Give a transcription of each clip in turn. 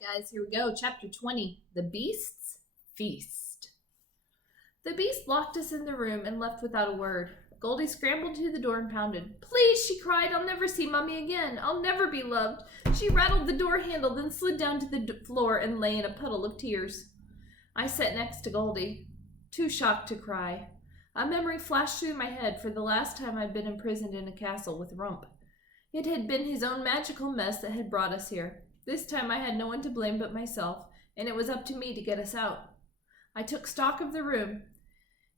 Guys, here we go. Chapter 20, The Beast's Feast. The beast locked us in the room and left without a word. Goldie scrambled to the door and pounded. Please, she cried, I'll never see Mummy again. I'll never be loved. She rattled the door handle, then slid down to the floor and lay in a puddle of tears. I sat next to Goldie, too shocked to cry. A memory flashed through my head for the last time I'd been imprisoned in a castle with Rump. It had been his own magical mess that had brought us here. This time I had no one to blame but myself, and it was up to me to get us out. I took stock of the room.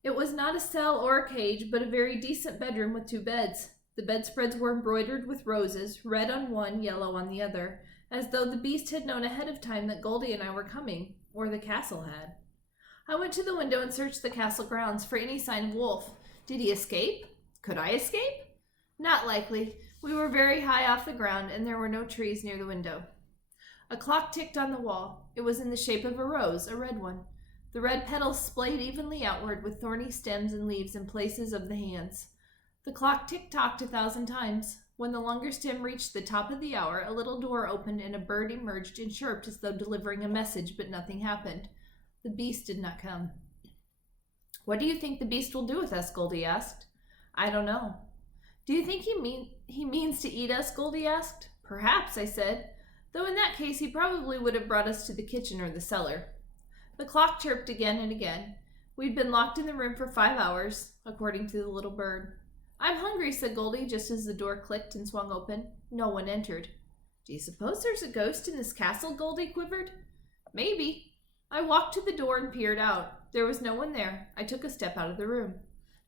It was not a cell or a cage, but a very decent bedroom with 2 beds. The bedspreads were embroidered with roses, red on one, yellow on the other, as though the beast had known ahead of time that Goldie and I were coming, or the castle had. I went to the window and searched the castle grounds for any sign of Wolf. Did he escape? Could I escape? Not likely. We were very high off the ground, and there were no trees near the window. A clock ticked on the wall. It was in the shape of a rose, a red one. The red petals splayed evenly outward with thorny stems and leaves in places of the hands. The clock tick-tocked 1,000 times. When the longer stem reached the top of the hour, a little door opened and a bird emerged and chirped as though delivering a message, but nothing happened. The beast did not come. What do you think the beast will do with us? Goldie asked. I don't know. Do you think he means to eat us? Goldie asked. Perhaps, I said. Though in that case he probably would have brought us to the kitchen or the cellar. The clock chirped again and again. We'd been locked in the room for 5 hours, according to the little bird. I'm hungry, said Goldie, just as the door clicked and swung open. No one entered. Do you suppose there's a ghost in this castle? Goldie quivered. Maybe. I walked to the door and peered out. There was no one there. I took a step out of the room.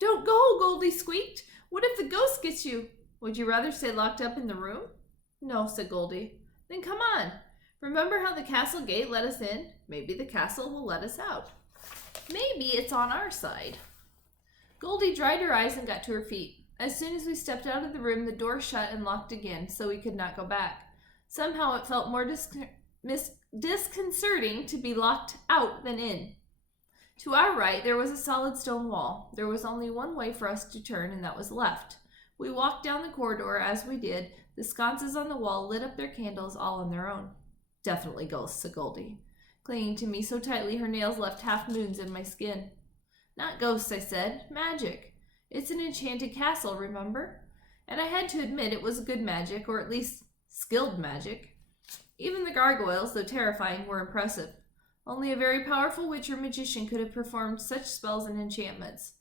Don't go, Goldie squeaked. What if the ghost gets you? Would you rather stay locked up in the room? No, said Goldie. Then come on. Remember how the castle gate let us in? Maybe the castle will let us out. Maybe it's on our side. Goldie dried her eyes and got to her feet. As soon as we stepped out of the room, the door shut and locked again, so we could not go back. Somehow it felt more disconcerting to be locked out than in. To our right, there was a solid stone wall. There was only one way for us to turn, and that was left. We walked down the corridor. As we did, the sconces on the wall lit up their candles all on their own. Definitely ghosts, said Goldie, clinging to me so tightly her nails left half-moons in my skin. Not ghosts, I said. Magic. It's an enchanted castle, remember? And I had to admit it was good magic, or at least skilled magic. Even the gargoyles, though terrifying, were impressive. Only a very powerful witch or magician could have performed such spells and enchantments.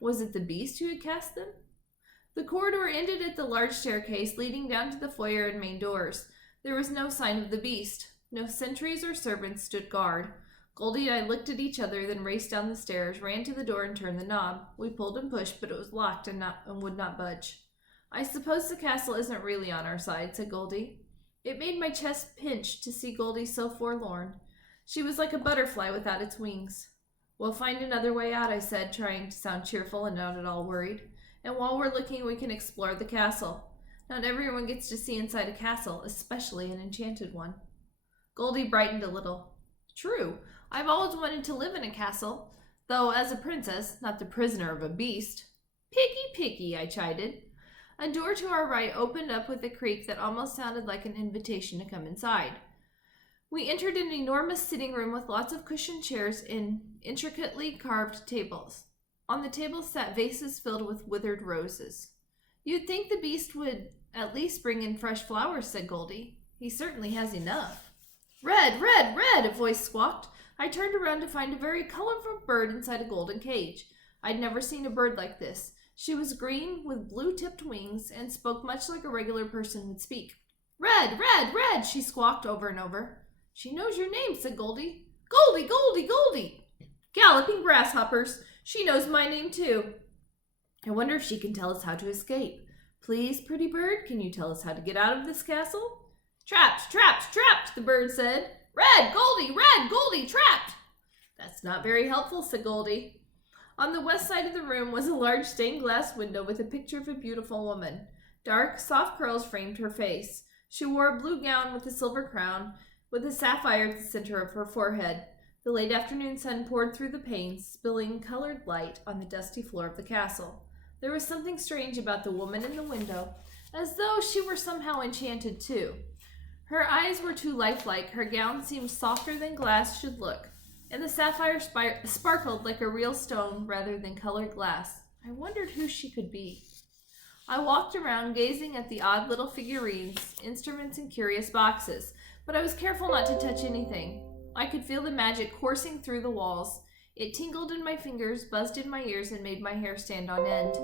Was it the beast who had cast them? The corridor ended at the large staircase leading down to the foyer and main doors. There was no sign of the beast. No sentries or servants stood guard. Goldie and I looked at each other, then raced down the stairs, ran to the door and turned the knob. We pulled and pushed, but it was locked and would not budge. I suppose the castle isn't really on our side, said Goldie. It made my chest pinch to see Goldie so forlorn. She was like a butterfly without its wings. We'll find another way out, I said, trying to sound cheerful and not at all worried. And while we're looking, we can explore the castle. Not everyone gets to see inside a castle, especially an enchanted one. Goldie brightened a little. True, I've always wanted to live in a castle, though as a princess, not the prisoner of a beast. Picky, I chided. A door to our right opened up with a creak that almost sounded like an invitation to come inside. We entered an enormous sitting room with lots of cushioned chairs and intricately carved tables. On the tables sat vases filled with withered roses. You'd think the beast would at least bring in fresh flowers, said Goldie. He certainly has enough. Red, a voice squawked. I turned around to find a very colorful bird inside a golden cage. I'd never seen a bird like this. She was green with blue-tipped wings and spoke much like a regular person would speak. Red, she squawked over and over. She knows your name, said Goldie. Goldie! Galloping grasshoppers. She knows my name too. I wonder if she can tell us how to escape. Please, pretty bird, can you tell us how to get out of this castle? Trapped, the bird said. Red, Goldie, trapped. That's not very helpful, said Goldie. On the west side of the room was a large stained glass window with a picture of a beautiful woman. Dark, soft curls framed her face. She wore a blue gown with a silver crown, with a sapphire at the center of her forehead. The late afternoon sun poured through the panes, spilling colored light on the dusty floor of the castle. There was something strange about the woman in the window, as though she were somehow enchanted too. Her eyes were too lifelike, her gown seemed softer than glass should look, and the sapphire sparkled like a real stone rather than colored glass. I wondered who she could be. I walked around gazing at the odd little figurines, instruments, and curious boxes, but I was careful not to touch anything. I could feel the magic coursing through the walls. It tingled in my fingers, buzzed in my ears, and made my hair stand on end.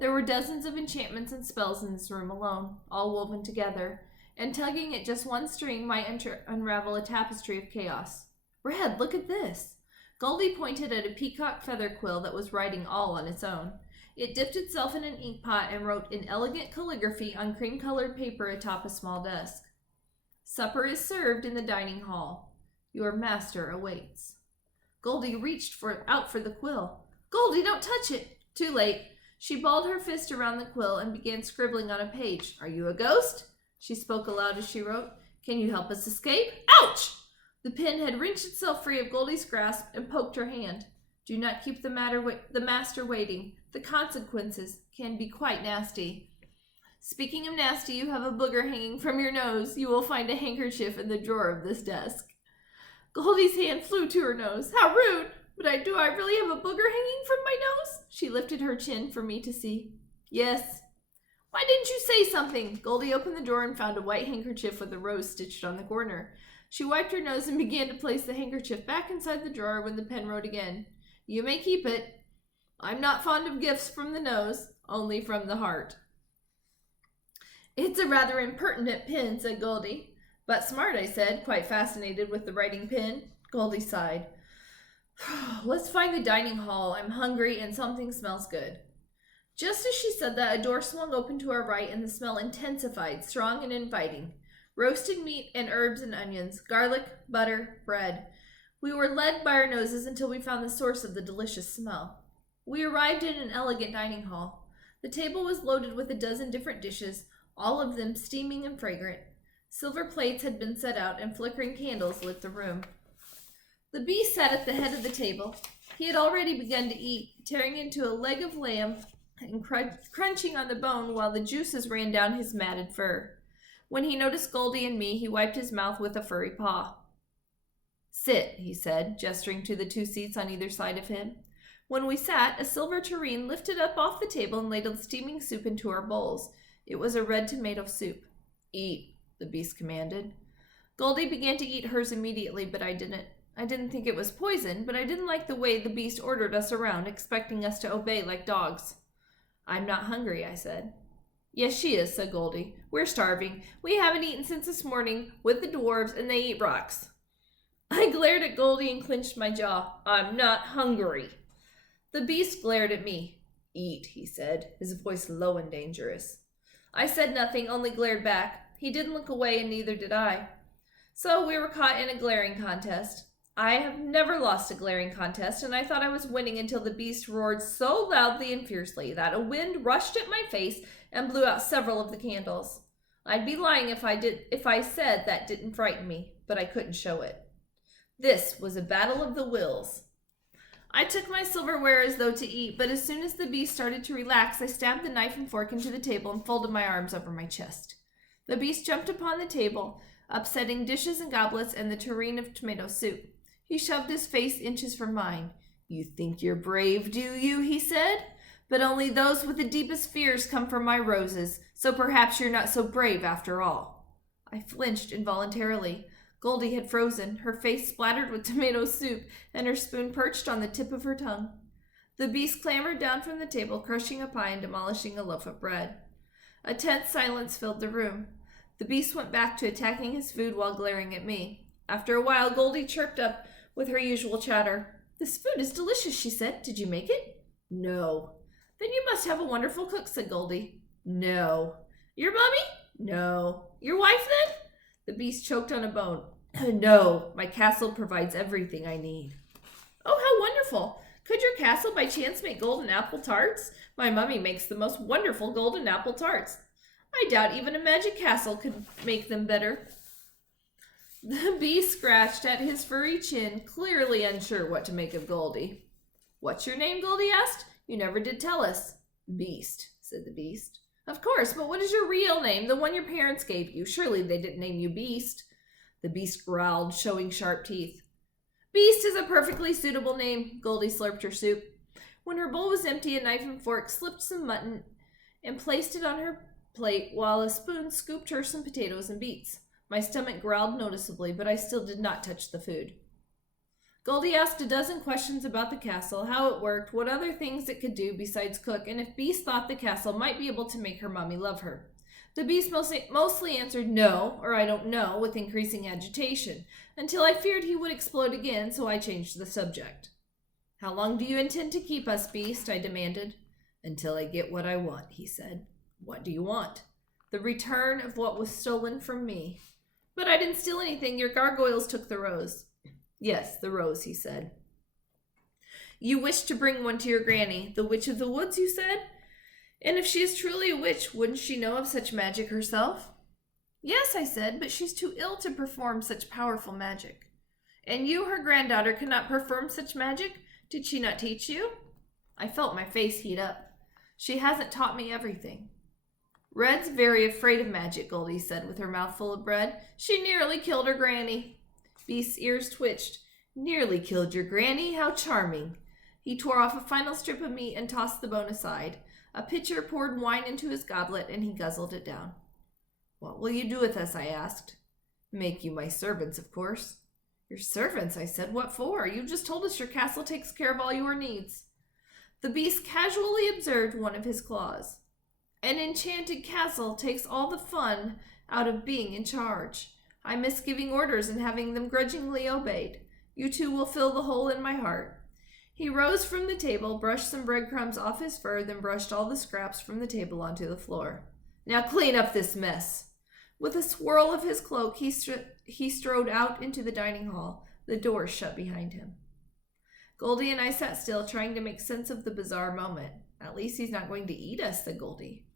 There were dozens of enchantments and spells in this room alone, all woven together, and tugging at just one string might unravel a tapestry of chaos. Red, look at this! Goldie pointed at a peacock feather quill that was writing all on its own. It dipped itself in an ink pot and wrote in elegant calligraphy on cream-colored paper atop a small desk. Supper is served in the dining hall. Your master awaits. Goldie reached out for the quill. Goldie, don't touch it! Too late. She balled her fist around the quill and began scribbling on a page. Are you a ghost? She spoke aloud as she wrote. Can you help us escape? Ouch! The pen had wrenched itself free of Goldie's grasp and poked her hand. Do not keep the master waiting. The consequences can be quite nasty. Speaking of nasty, you have a booger hanging from your nose. You will find a handkerchief in the drawer of this desk. Goldie's hand flew to her nose. How rude! But do I really have a booger hanging from my nose? She lifted her chin for me to see. Yes. Why didn't you say something? Goldie opened the drawer and found a white handkerchief with a rose stitched on the corner. She wiped her nose and began to place the handkerchief back inside the drawer when the pen wrote again. You may keep it. I'm not fond of gifts from the nose, only from the heart. It's a rather impertinent pen, said Goldie. But smart, I said, quite fascinated with the writing pen. Goldie sighed. Let's find the dining hall. I'm hungry and something smells good. Just as she said that, a door swung open to our right and the smell intensified, strong and inviting. Roasted meat and herbs and onions, garlic, butter, bread. We were led by our noses until we found the source of the delicious smell. We arrived in an elegant dining hall. The table was loaded with a dozen different dishes, all of them steaming and fragrant. Silver plates had been set out and flickering candles lit the room. The beast sat at the head of the table. He had already begun to eat, tearing into a leg of lamb and crunching on the bone while the juices ran down his matted fur. When he noticed Goldie and me, he wiped his mouth with a furry paw. Sit, he said, gesturing to the two seats on either side of him. When we sat, a silver tureen lifted up off the table and ladled steaming soup into our bowls. It was a red tomato soup. Eat, the beast commanded. Goldie began to eat hers immediately, but I didn't. I didn't think it was poison, but I didn't like the way the beast ordered us around, expecting us to obey like dogs. I'm not hungry, I said. Yes, she is, said Goldie. We're starving. We haven't eaten since this morning with the dwarves, and they eat rocks. I glared at Goldie and clenched my jaw. I'm not hungry. The beast glared at me. Eat, he said, his voice low and dangerous. I said nothing, only glared back. He didn't look away, and neither did I. So we were caught in a glaring contest. I have never lost a glaring contest, and I thought I was winning until the beast roared so loudly and fiercely that a wind rushed at my face and blew out several of the candles. I'd be lying if I said that didn't frighten me, but I couldn't show it. This was a battle of the wills. I took my silverware as though to eat, but as soon as the beast started to relax, I stabbed the knife and fork into the table and folded my arms over my chest. The beast jumped upon the table, upsetting dishes and goblets and the tureen of tomato soup. He shoved his face inches from mine. You think you're brave, do you? He said. But only those with the deepest fears come from my roses, so perhaps you're not so brave after all. I flinched involuntarily. Goldie had frozen, her face splattered with tomato soup, and her spoon perched on the tip of her tongue. The beast clambered down from the table, crushing a pie and demolishing a loaf of bread. A tense silence filled the room. The beast went back to attacking his food while glaring at me. After a while, Goldie chirped up with her usual chatter. This food is delicious, she said. Did you make it? No. Then you must have a wonderful cook, said Goldie. No. Your mummy? No. Your wife, then? The beast choked on a bone. No, my castle provides everything I need. Oh, how wonderful. Could your castle by chance make golden apple tarts? My mummy makes the most wonderful golden apple tarts. I doubt even a magic castle could make them better. The beast scratched at his furry chin, clearly unsure what to make of Goldie. What's your name? Goldie asked. You never did tell us. Beast, said the beast. Of course, but what is your real name, the one your parents gave you? Surely they didn't name you Beast. The beast growled, showing sharp teeth. Beast is a perfectly suitable name. Goldie slurped her soup. When her bowl was empty, a knife and fork slipped some mutton and placed it on her plate, while a spoon scooped her some potatoes and beets. My stomach growled noticeably, but I still did not touch the food. Goldie asked a dozen questions about the castle, how it worked, what other things it could do besides cook, and if Beast thought the castle might be able to make her mommy love her. The Beast mostly answered no, or I don't know, with increasing agitation, until I feared he would explode again, so I changed the subject. How long do you intend to keep us, Beast? I demanded. Until I get what I want, he said. What do you want? The return of what was stolen from me. But I didn't steal anything. Your gargoyles took the rose. Yes, the rose, he said. You wish to bring one to your granny, the witch of the woods, you said? And if she is truly a witch, wouldn't she know of such magic herself? Yes, I said, but she's too ill to perform such powerful magic. And you, her granddaughter, cannot perform such magic? Did she not teach you? I felt my face heat up. She hasn't taught me everything. Red's very afraid of magic, Goldie said with her mouth full of bread. She nearly killed her granny. Beast's ears twitched. Nearly killed your granny? How charming. He tore off a final strip of meat and tossed the bone aside. A pitcher poured wine into his goblet, and he guzzled it down. What will you do with us? I asked. Make you my servants, of course. Your servants, I said. What for? You just told us your castle takes care of all your needs. The beast casually observed one of his claws. An enchanted castle takes all the fun out of being in charge. I miss giving orders and having them grudgingly obeyed. You two will fill the hole in my heart. He rose from the table, brushed some breadcrumbs off his fur, then brushed all the scraps from the table onto the floor. Now clean up this mess. With a swirl of his cloak, he strode out into the dining hall. The door shut behind him. Goldie and I sat still, trying to make sense of the bizarre moment. At least he's not going to eat us, said Goldie.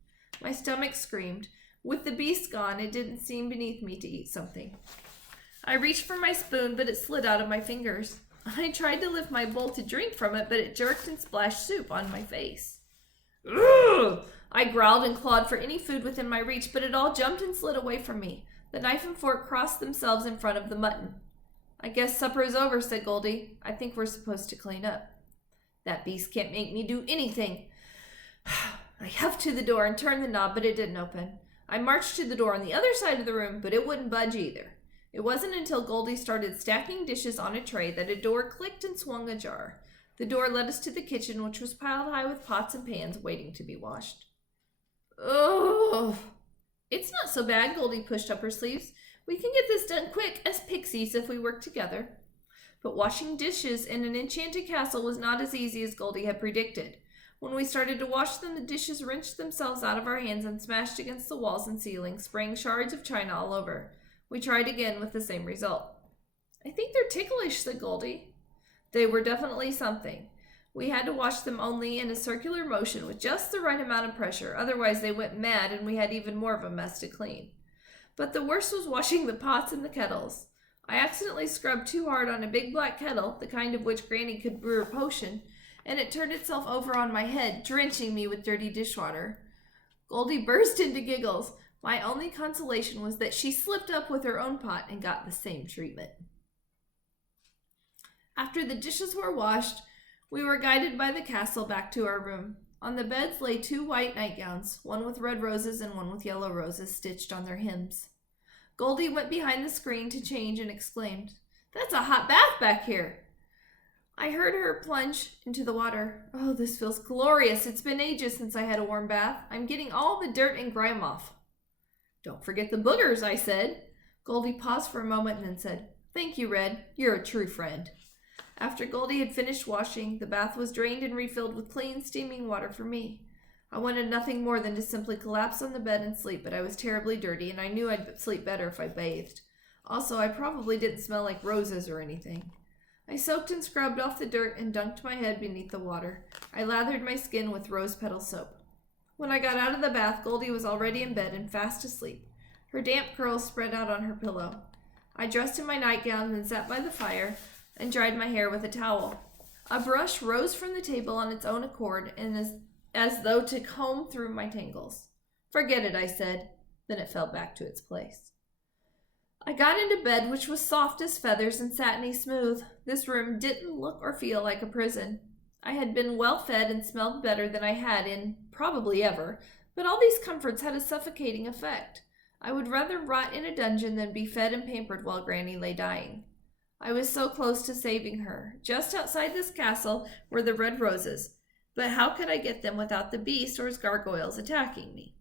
My stomach screamed. With the beast gone, it didn't seem beneath me to eat something. I reached for my spoon, but it slid out of my fingers. I tried to lift my bowl to drink from it, but it jerked and splashed soup on my face. Ugh! I growled and clawed for any food within my reach, but it all jumped and slid away from me. The knife and fork crossed themselves in front of the mutton. I guess supper is over, said Goldie. I think we're supposed to clean up. That beast can't make me do anything. I huffed to the door and turned the knob, but it didn't open. I marched to the door on the other side of the room, but it wouldn't budge either. It wasn't until Goldie started stacking dishes on a tray that a door clicked and swung ajar. The door led us to the kitchen, which was piled high with pots and pans waiting to be washed. Oh, it's not so bad, Goldie pushed up her sleeves. We can get this done quick as pixies if we work together. But washing dishes in an enchanted castle was not as easy as Goldie had predicted. When we started to wash them, the dishes wrenched themselves out of our hands and smashed against the walls and ceiling, spraying shards of china all over. We tried again with the same result. I think they're ticklish, said Goldie. They were definitely something. We had to wash them only in a circular motion with just the right amount of pressure, otherwise they went mad and we had even more of a mess to clean. But the worst was washing the pots and the kettles. I accidentally scrubbed too hard on a big black kettle, the kind of which Granny could brew a potion, and it turned itself over on my head, drenching me with dirty dishwater. Goldie burst into giggles. My only consolation was that she slipped up with her own pot and got the same treatment. After the dishes were washed, we were guided by the castle back to our room. On the beds lay 2 white nightgowns, one with red roses and one with yellow roses stitched on their hems. Goldie went behind the screen to change and exclaimed, "That's a hot bath back here." I heard her plunge into the water. Oh, this feels glorious. It's been ages since I had a warm bath. I'm getting all the dirt and grime off. Don't forget the boogers, I said. Goldie paused for a moment and then said, "Thank you, Red. You're a true friend." After Goldie had finished washing, the bath was drained and refilled with clean, steaming water for me. I wanted nothing more than to simply collapse on the bed and sleep, but I was terribly dirty, and I knew I'd sleep better if I bathed. Also, I probably didn't smell like roses or anything. I soaked and scrubbed off the dirt and dunked my head beneath the water. I lathered my skin with rose petal soap. When I got out of the bath, Goldie was already in bed and fast asleep, her damp curls spread out on her pillow. I dressed in my nightgown and sat by the fire and dried my hair with a towel. A brush rose from the table on its own accord and as though to comb through my tangles. Forget it, I said. Then it fell back to its place. I got into bed, which was soft as feathers and satiny smooth. This room didn't look or feel like a prison. I had been well fed and smelled better than I had in probably ever, but all these comforts had a suffocating effect. I would rather rot in a dungeon than be fed and pampered while Granny lay dying. I was so close to saving her. Just outside this castle were the red roses, but how could I get them without the beast or his gargoyles attacking me?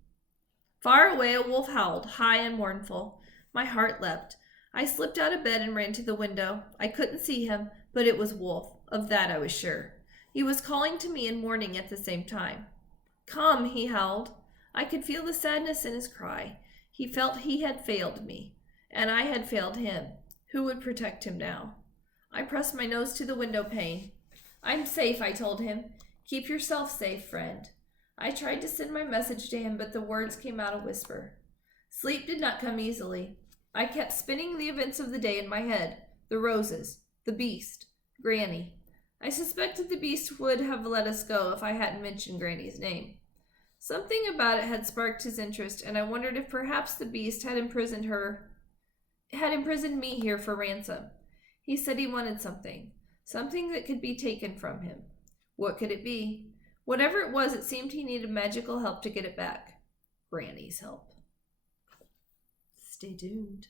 Far away a wolf howled, high and mournful. My heart leapt. I slipped out of bed and ran to the window. I couldn't see him, but it was Wolf. Of that I was sure. He was calling to me in mourning at the same time. Come, he howled. I could feel the sadness in his cry. He felt he had failed me, and I had failed him. Who would protect him now? I pressed my nose to the window pane. I'm safe, I told him. Keep yourself safe, friend. I tried to send my message to him, but the words came out a whisper. Sleep did not come easily. I kept spinning the events of the day in my head. The roses, the beast, Granny. I suspected the beast would have let us go if I hadn't mentioned Granny's name. Something about it had sparked his interest, and I wondered if perhaps the beast had imprisoned me here for ransom. He said he wanted something that could be taken from him. What could it be? Whatever it was, it seemed he needed magical help to get it back. Granny's help. Stay tuned.